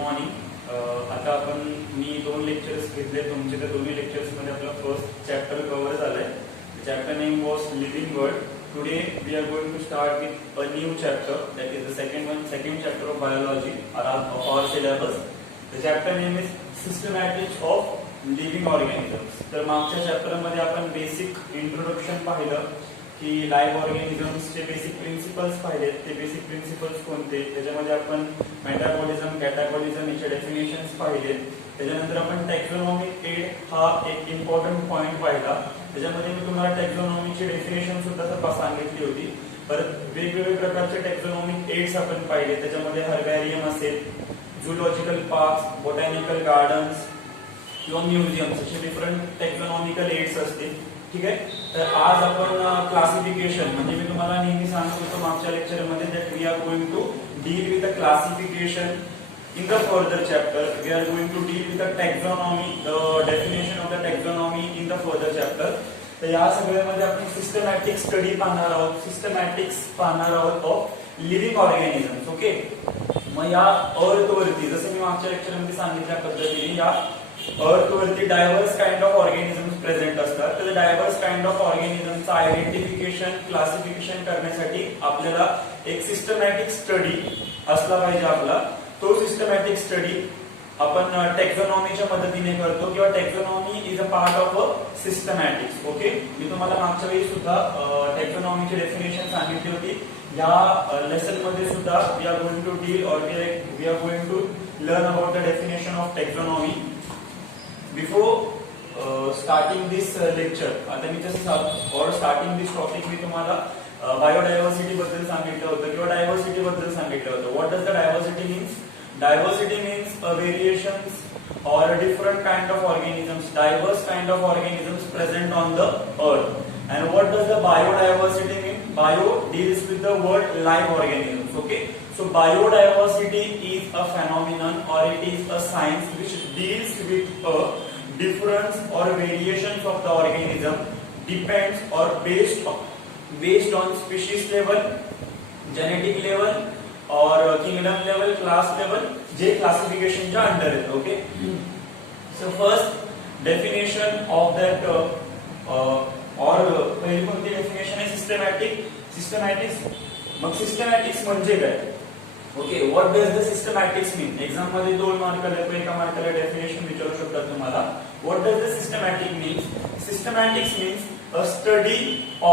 Morning. आता मी 2 lectures घेतले तुमचे. त्या दोन्ही लेक्चर्स मध्ये आपला फर्स्ट चॅप्टर कव्हर झालाय. Chapter name was living world. Today we are going to start with a new chapter, that is the second chapter of biology of our syllabus. The chapter name is systematics of living organisms. तर मागच्या chapter मध्ये आपण basic introduction पाहिलं की live ऑर्गॅनिझम्सचे basic principles पाहिलेत. ते basic principles कोणते, त्याच्यामध्ये आपण मेटाबॉलिझम, कॅटाबॉलिझम याचे डेफिनेशन्स पाहिलेत. त्याच्यानंतर आपण टॅक्झॉनॉमिक एड हा एक इम्पॉर्टंट पॉइंट पाहिला. त्याच्यामध्ये मी तुम्हाला टॅक्झॉनॉमीची डेफिनेशन सुद्धा सांगितली होती. परत वेगवेगळे प्रकारचे टॅक्झॉनॉमिक एड्स आपण पाहिले. त्याच्यामध्ये हर्बॅरियम असेल, झूलॉजिकल पार्क्स, बॉटॅनिकल गार्डन्स किंवा म्युझियम्स असे डिफरंट टॅक्झॉनॉमिकल एड्स असतील. ठीक आहे. तर आज आपण क्लासिफिकेशन, म्हणजे मी तुम्हाला नेहमी सांगत होतो मागच्या लेक्चरमध्ये that we are going to deal with the classification in the further chapter. We are going to deal with the taxonomy, the definition of the taxonomy in the further chapter. तर या सगळ्यामध्ये आपण सिस्टमॅटिक स्टडी पाहणार आहोत, सिस्टमॅटिक्स पाहणार आहोत of living organisms. Okay. मग या अर्थ वरती, जसं मी मागच्या लेक्चरमध्ये सांगितल्या पद्धतीने, या अर्थ वरती diverse kind of organisms present असतात. तर डायव्हर्स काइंड ऑफ ऑर्गॅनिझमचं आयडेंटिफिकेशन, क्लासिफिकेशन करण्यासाठी आपल्याला एक सिस्टमॅटिक स्टडी असला पाहिजे आपला. तो सिस्टमॅटिक स्टडी आपण टॅक्झॉनॉमीच्या मदतीने करतो किंवा taxonomy is a part of a systematics. Okay. मी तुम्हाला मागच्या वेळी सुद्धा टॅक्झॉनॉमीची डेफिनेशन सांगितली होती. या लेसन मध्ये सुद्धा we are going to deal और we are going to learn about the definition of taxonomy. Before starting this lecture, आता मी जसं और स्टार्टिंग दिस टॉपिक मी तुम्हाला बायोडायव्हर्सिटी बद्दल सांगितलं होतं किंवा डायव्हर्सिटी बद्दल सांगितलं होतं. What does the diversity means? Diversity means variations or a different kind of organisms, diverse kind of organisms present on the earth. And what does the biodiversity mean? Bio deals with the word live organisms. Okay. So biodiversity is a phenomenon or it is a science which deals with a difference or variations of the organism, depends or based on species level, genetic level और kingdom level, class level, जे क्लासिफिकेशनच्या under येतं. Okay. So first definition of that और पहिली कोणती definition आहे? सिस्टमॅटिक्स. मग सिस्टमॅटिक्स म्हणजे काय? Okay. What does the सिस्टमॅटिक्स mean? Exam मध्ये 2 मार्काला किंवा 1 मार्काला डेफिनेशन विचारू शकतात तुम्हाला. What does the systematic means? सिस्टमॅटिक्स means a study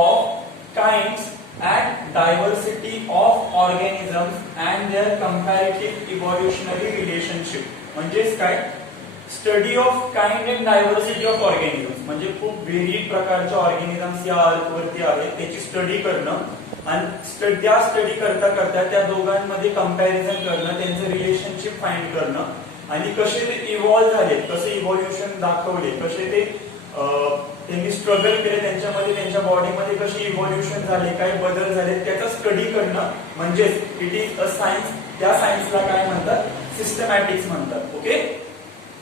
of kinds and diversity of organisms and their comparative evolutionary relationship. म्हणजेच काय? Study of kind and diversity of organisms, म्हणजे खूप वेगळी प्रकारच्या ऑर्गॅनिझम्स या अर्थवरती आहेत, त्याची स्टडी करणं आणि त्या स्टडी करता करता त्या दोघांमध्ये कंपॅरिझन करणं, त्यांचं रिलेशनशिप फाइंड करणं आणि कसे ते इव्हॉल्व्ह झाले, कसे इव्होल्युशन दाखवले, कसे ते त्यांनी स्ट्रगल केले, त्यांच्यामध्ये त्यांच्या बॉडीमध्ये कशी इव्होल्युशन झाले, काय बदल झाले, त्याचा स्टडी करणं म्हणजेच इट इज अ सायन्स. त्या सायन्सला काय म्हणतात? सिस्टमॅटिक्स म्हणतात. ओके.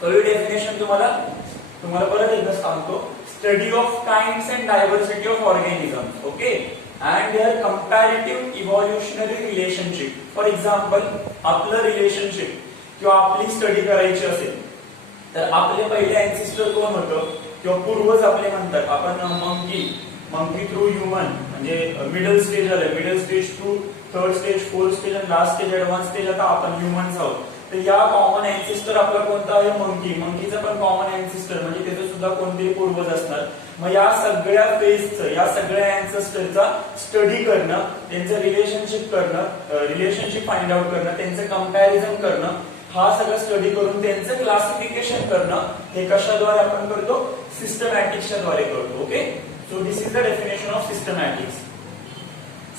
कळली डेफिनेशन तुम्हाला परत एकदा सांगतो. Study of kinds and diversity of organisms. Okay. And there comparative evolutionary relationship. For example, आपलं रिलेशनशिप किंवा आपली स्टडी करायची असेल तर आपले पहिले अँसेस्टर कोण होतं किंवा पूर्वज आपले म्हणतात. आपण मंकी थ्रू ह्युमन, म्हणजे मिडल स्टेज आलं, middle stage to third stage, fourth stage आणि लास्ट स्टेज, ऍडव्हान्स स्टेज आता आपण ह्युमन्स आहोत. तर या कॉमन अँसेस्टर आपला कोणता आहे? मंकीचा पण कॉमन अँसेस्टर म्हणजे त्याचं सुद्धा कोणतेही पूर्वज असणार. मग या सगळ्या फेजचं, या सगळ्या अँसेस्टरचा स्टडी करणं, त्यांचं रिलेशनशिप करणं, रिलेशनशिप फाइंड आउट करणं, त्यांचं कंपॅरिझन करणं, हा सगळं स्टडी करून त्यांचं क्लासिफिकेशन करणं, हे कशाद्वारे आपण करतो? सिस्टमॅटिक्सच्या द्वारे करतो. Okay. So this is the definition of systematics.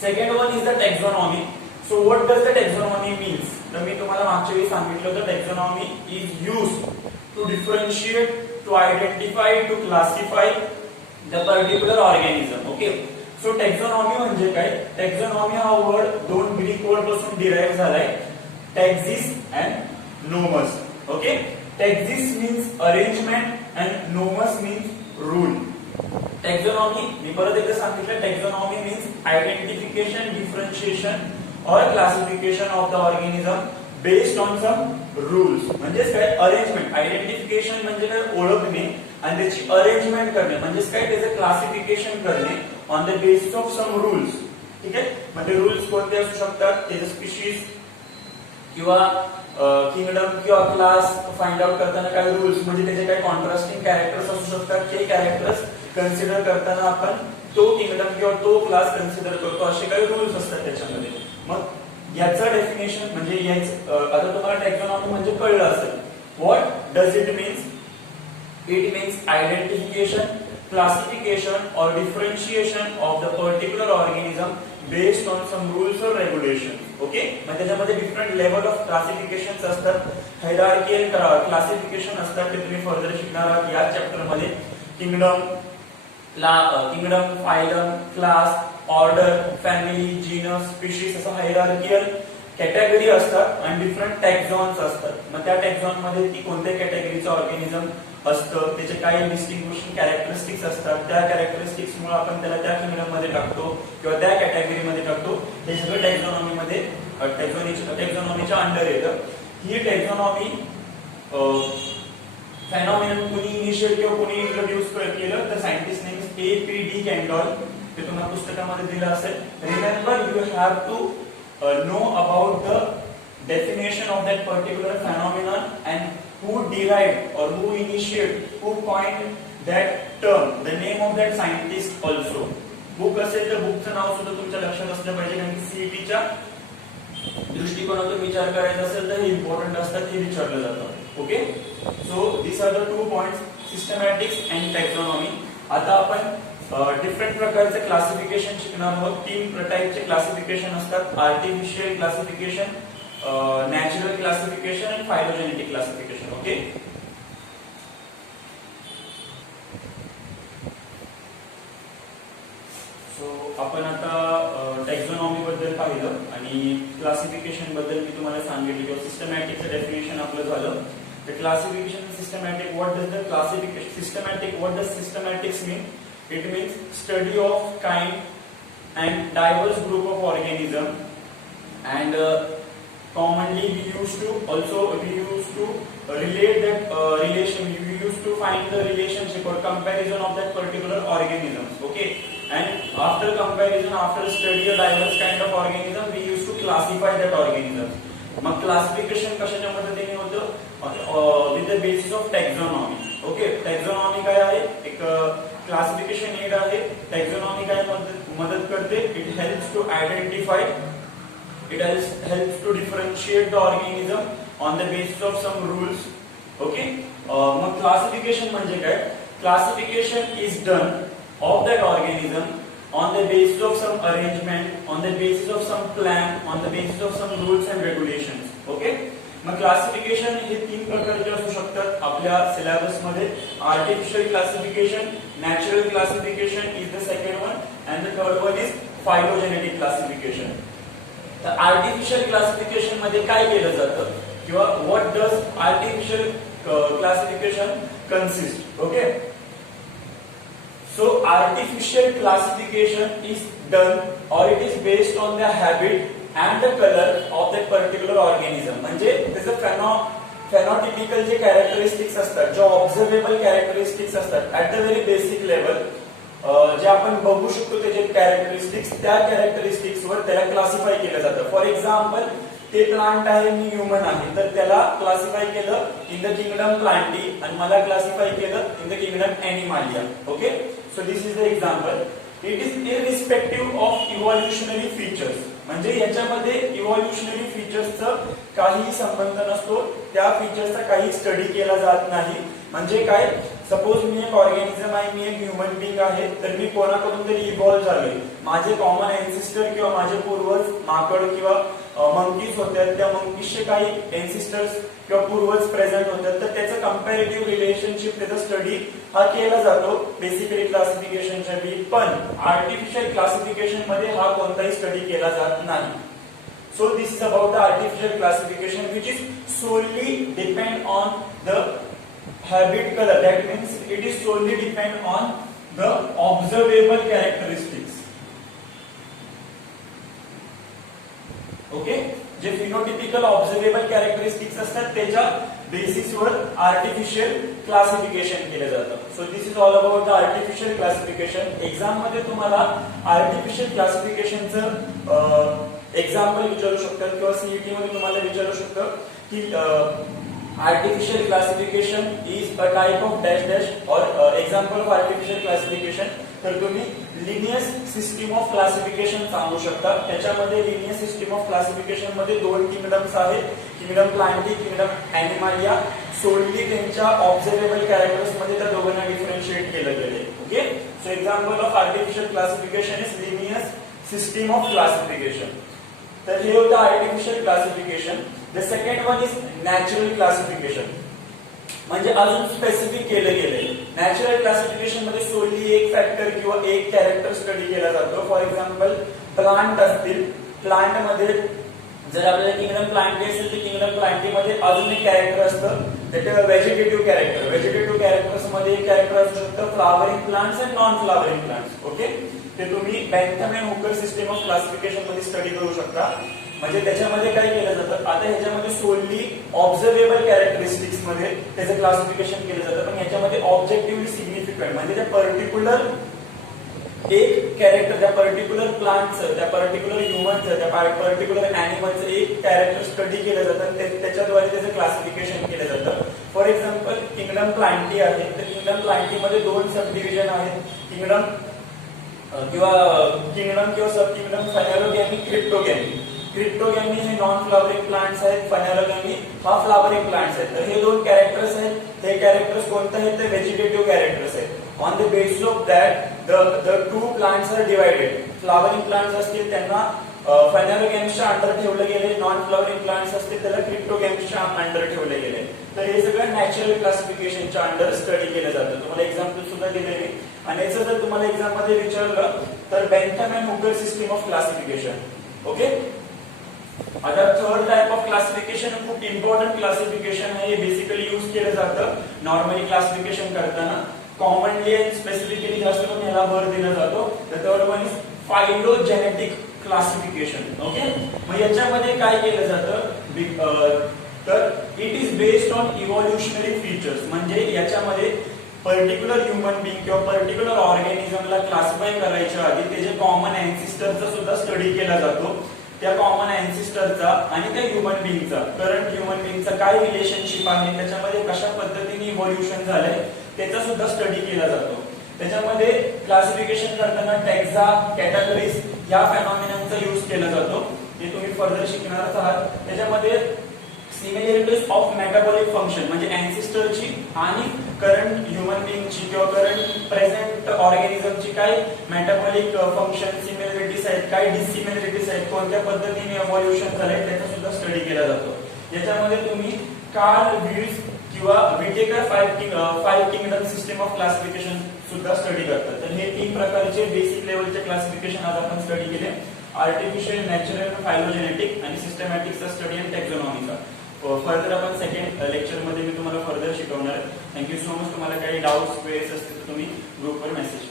Second one is the taxonomy. So what does the taxonomy means? तर मी तुम्हाला मागच्या वेळी सांगितलं होतं taxonomy is used to differentiate, to identify, to classify the particular organism. Okay. So taxonomy म्हणजे काय? Taxonomy हा वर्ड 2 ग्रीक वर्ड पासून डिराइव्ह झालाय, taxis and nomos. Okay. Taxis means arrangement and nomos means rule. Taxonomy मी परत एकदा सांगितलं, taxonomy means identification, differentiation और classification of the organism based on some rules. म्हणजेच काय अरेंजमेंट. आयडेंटिफिकेशन म्हणजे काय ओळखणे आणि त्याची अरेंजमेंट करणे म्हणजेच काय त्याचं क्लासिफिकेशन करणे on the basis of some rules. ठीक आहे. म्हणजे रूल्स कोणते असू शकतात त्याचे स्पीशीज किंवा किंगडम किंवा क्लास फाइंड आउट करताना काय रूल्स म्हणजे त्याचे काही कॉन्ट्रास्टिंग कॅरेक्टर्स असू शकतात. ते कॅरेक्टर्स कन्सिडर करताना आपण तो किंगडम किंवा तो क्लास कन्सिडर करतो असे काही रूल्स असतात त्याच्यामध्ये. मग याचं डेफिनेशन म्हणजे आता तुम्हाला टॅक्सॉनॉमी म्हणजे कळलं असेल. What does it means? It means identification, classification or differentiation of the particular organism based on some rules or regulations. Okay. म्हणजे त्याच्यामध्ये डिफरंट लेवल ऑफ क्लासिफिकेशन्स असतात. हायरार्कियल क्लासिफिकेशन असतात ते तुम्ही फर्दर शिकणार आहात या चॅप्टर मध्ये. Kingdom, phylum, class, order, family, genus, species असं हायरार्कियल कॅटेगरी असतात आणि डिफरंट टॅक्झॉन्स असतात. मग त्या टॅक्झॉन मध्ये ती कोणत्या कॅटेगरीचं ऑर्गॅनिझम असतं त्याचे काही डिस्टिंग्विशिंग कॅरेक्टरिस्टिक्स असतात. त्या कॅरेक्टरिस्टिक्स मुळे आपण त्याला त्या किंगडम मध्ये टाकतो किंवा त्या कॅटेगरी मध्ये टाकतो. हे सगळं टॅक्झॉनॉमी मध्ये टॅक्झॉनॉमीच्या अंडर येतं. ही टॅक्झॉनॉमी फेनॉमेनन कुणी इनिशिएट किंवा कुणी इंट्रोड्यूस केलं तर सायंटिस्ट नेम A.P.D. कॅन्डॉल. ते तुम्हाला पुस्तकामध्ये दिलं असेल. Remember you have to know about the definition of that particular phenomenon and who derived or who initiated, who coined that term, the name of that scientist also. Book असेल तर बुकचं नाव सुद्धा तुमच्या लक्षात असलं पाहिजे कारण की सीईटीच्या दृष्टिकोनातून विचार करायचा असेल तर हे इम्पॉर्टंट असतात, हे विचारलं जातं. Okay. So this are the 2 points, systematics and taxonomy. आता आपण डिफरंट प्रकारचे क्लासिफिकेशन शिकणार आहोत. 3 टाइपचे क्लासिफिकेशन असतात. आर्टिफिशियल क्लासिफिकेशन, नॅचरल क्लासिफिकेशन आणि फायलोजेनेटिक क्लासिफिकेशन. ओके. सो आपण आता टॅक्सॉनॉमी बद्दल पाहिलं आणि क्लासिफिकेशन बद्दल मी तुम्हाला सांगितलं किंवा सिस्टमॅटिकचं डेफिनेशन आपलं झालं. The classification and systematic. What does the classification systematic? What does systematics mean? It means study of kind and diverse group of organism, and commonly we used to relate that relation. We used to find the relationship or comparison of that particular organisms. Okay, and after comparison, after study a diverse kind of organism, we used to classify that organism. मग classification कशाच्या मदतीने होतं? With the basis of taxonomy. Okay. Taxonomy काय आहे? एक classification add आहे. Taxonomy काय मदत करते? It helps to identify, it helps to differentiate the organism on the basis of some rules. Okay. मग क्लासिफिकेशन म्हणजे काय? Classification is done of that organism on the basis of some arrangement, on the basis of some plan, on the basis of some rules and regulations. Okay. मग classification हे 3 प्रकारचे असू शकतात आपल्या syllabus मध्ये. Artificial classification, natural classification is the second one, and the third one is phylogenetic classification. तर artificial classification मध्ये काय केलं जातं किंवा what does artificial classification consist? Okay. So artificial classification is done or it is based on the habit and the color of that particular organism. म्हणजे त्याचं फेनोटिपिकल जे characteristics असतात, जे ऑब्झर्वेबल कॅरेक्टरिस्टिक्स असतात at the very basic level, जे आपण बघू शकतो त्याचे कॅरेक्टरिस्टिक्स, त्या कॅरेक्टरिस्टिक्स वर त्याला क्लासिफाय केलं जातं. फॉर एक्झाम्पल, ते प्लांट आहे, मी ह्युमन आहे, तर त्याला क्लासिफाय केलं इन द किंगडम प्लांटी आणि मला क्लासिफाय केलं in the kingdom Animalia. Okay. So this is the example. It is irrespective of evolutionary features. म्हणजे याच्यामध्ये इव्हॉल्युशनरी फीचर्सचा काही संबंध नसतो, त्या फीचर्सचा काही स्टडी केला जात नाही. म्हणजे काय? सपोज मी एक ऑर्गॅनिझम आहे, मी एक ह्युमन बिंग आहे, तर मी कोणाकडून तरी इव्हॉल्व झालोय. माझे कॉमन एन्सिस्टर किंवा माझे पूर्वज माकड किंवा मंकीज होत्या, त्या मंकीजचे काही एन्सिस्टर्स किंवा पूर्वज प्रेझेंट होतात, तर त्याचं कंपॅरेटिव्ह रिलेशनशिप, त्याचा स्टडी हा केला जातो बेसिकली क्लासिफिकेशनच्या वेळी. पण आर्टिफिशियल क्लासिफिकेशन मध्ये हा कोणताही स्टडी केला जात नाही. So this is about the artificial classification which is solely depend on the habit color. That means it is solely depend on the observable characteristics. Okay, जे फिनोटिपिकल ऑब्झर्वेबल कॅरेक्टरिस्टिक्स असतात त्याच्या बेसिसवर आर्टिफिशियल क्लासिफिकेशन केलं जातं. So this is all about the artificial classification. Exam मध्ये तुम्हाला artificial क्लासिफिकेशनचं example विचारू शकतात किंवा सीईटी मध्ये तुम्हाला विचारू शकतं की artificial classification is a type of dash dash or example of artificial classification. तर तुम्ही लिनियर सिस्टीम ऑफ क्लासिफिकेशन सांगू शकता. त्याच्यामध्ये लिनियर सिस्टीम ऑफ क्लासिफिकेशन मध्ये दोन किंगडम्स आहेत, किंगडम प्लांटी, किंगडम एनिमालिया. सोडली त्यांच्या ऑब्झर्वेबल कॅरेक्टर्स मध्ये त्या दोघांना डिफरन्शिएट केलं गेले. Okay, so example of artificial classification is linear system of classification. तर हे होतं artificial classification. The second one is natural classification, म्हणजे अजून स्पेसिफिक केले गेले. नॅचरल क्लासिफिकेशन मध्ये सोडली एक फॅक्टर किंवा एक कॅरेक्टर स्टडी केला जातो. फॉर एक्झाम्पल प्लांट असतील, प्लांट मध्ये जर आपल्याला किंगडम प्लांटी असेल तर किंगडम प्लांटी मध्ये अजून एक कॅरेक्टर असतं, त्याचे व्हेजिटेटिव्ह कॅरेक्टर. व्हेजिटेटिव्ह कॅरेक्टर्स मध्ये एक कॅरेक्टर असू शकतं flowering plants and non flowering plants. Okay, ते तुम्ही Bentham and Hooker system of classification मध्ये स्टडी करू शकता. म्हणजे त्याच्यामध्ये काय केलं जातं, आता ह्याच्यामध्ये सोडली ऑब्झर्वेबल कॅरेक्टरिस्टिक्स मध्ये त्याचं क्लासिफिकेशन केलं जातं, पण ह्याच्यामध्ये ऑब्जेक्टिव्हली सिग्निफिकंट म्हणजे त्या पर्टिक्युलर एक कॅरेक्टर, त्या पर्टिक्युलर प्लांटचं, त्या पर्टिक्युलर ह्युमनचं, त्या पर्टिक्युलर अॅनिमलचं एक कॅरेक्टर स्टडी केलं जातं, त्याच्याद्वारे त्याचं क्लासिफिकेशन केलं जातं. फॉर एक्झाम्पल किंगडम प्लांटी आहे, तर किंगडम प्लांटी मध्ये दोन सब डिव्हिजन आहेत, किंगडम किंवा सब किंगडम फेनोलोगॅमी, क्रिप्टोगॅमी. क्रिप्टोगॅमी हे नॉन फ्लावरिंग प्लांट्स आहेत, फेनोलोगॅमी हा फ्लावरिंग प्लांट्स आहेत. तर हे दोन कॅरेक्टर्स आहेत. हे कॅरेक्टर्स कोणते आहेत, ते व्हेजिटेटिव्ह कॅरेक्टर्स आहेत. On the basis of that the two plants are divided. Flowering plants असतील त्यांना फेनोलोगॅमीच्या अंडर ठेवले गेले, नॉन फ्लावरिंग प्लांट्स असतील त्याला क्रिप्टोगॅमीच्या अंडर ठेवले गेले. तर हे सगळं नॅचरल क्लासिफिकेशनच्या अंडर स्टडी केलं जातं. तुम्हाला एक्झाम्पल सुद्धा दिलेले, आणि याचं जर तुम्हाला एक्झाम मध्ये विचारलं तर Bentham and Hooker system of classification. Okay, आता थर्ड टाइप ऑफ क्लासिफिकेशन खूप इम्पॉर्टंट क्लासिफिकेशन आहे. हे बेसिकली यूज केलं जातं नॉर्मली क्लासिफिकेशन करताना. कॉमनली आणि स्पेसिफिकली जास्त करून याला भर दिला जातो. The third one is phylogenetic classification. Okay, मग याच्यामध्ये काय केलं जातं, तर it is based on evolutionary features. म्हणजे याच्यामध्ये पर्टिक्युलर ह्युमन बिंग किंवा पर्टिक्युलर ऑर्गॅनिझमला क्लासिफाय करायच्या आधी त्याचे कॉमन अँसिस्टरचा सुद्धा स्टडी केला जातो. त्या कॉमन अँसिस्टरचा आणि त्या ह्युमन बिंगचा, करंट ह्युमन बिंगचा काय रिलेशनशिप आहे, त्याच्यामध्ये कशा पद्धतीने इव्होल्युशन झालंय त्याचा सुद्धा स्टडी केला जातो. त्याच्यामध्ये क्लासिफिकेशन करताना टॅक्सा, कॅटेगरीज या फेनॉमिननचा यूज केला जातो. हे तुम्ही फर्दर शिकणारच आहात. त्याच्यामध्ये सिमिलॅरिटीज ऑफ मेटाबॉलिक फंक्शन म्हणजे अँसिस्टरची आणि करंट ह्युमन बिंगची किंवा करंट प्रेझेंट ऑर्गॅनिझमची काय मेटाबॉलिक फंक्शन सिमिलॅरिटीज आहेत, काय डिसिमिलॅरिटीज आहेत, कोणत्या पद्धतीने इव्होल्युशन झालंय त्याचा सुद्धा स्टडी केला जातो. याच्यामध्ये तुम्ही कार्ल व्हिल्स किंवा Whittaker five kingdom system of classification सुद्धा स्टडी करतात. तर हे तीन प्रकारचे बेसिक लेवलचे क्लासिफिकेशन आज आपण स्टडी केले. आर्टिफिशियल, नॅचरल, फायलोजेनेटिक आणि सिस्टमॅटिकचा स्टडी आणि टेक्झॉनॉमीचा. फर्दर आपण सेकंड लेक्चर मध्ये मी तुम्हाला फर्दर शिकवणार. Thank you so much. तुम्हाला काही डाऊट्स क्वेरीज असतील तर तुम्ही ग्रुपवर मेसेज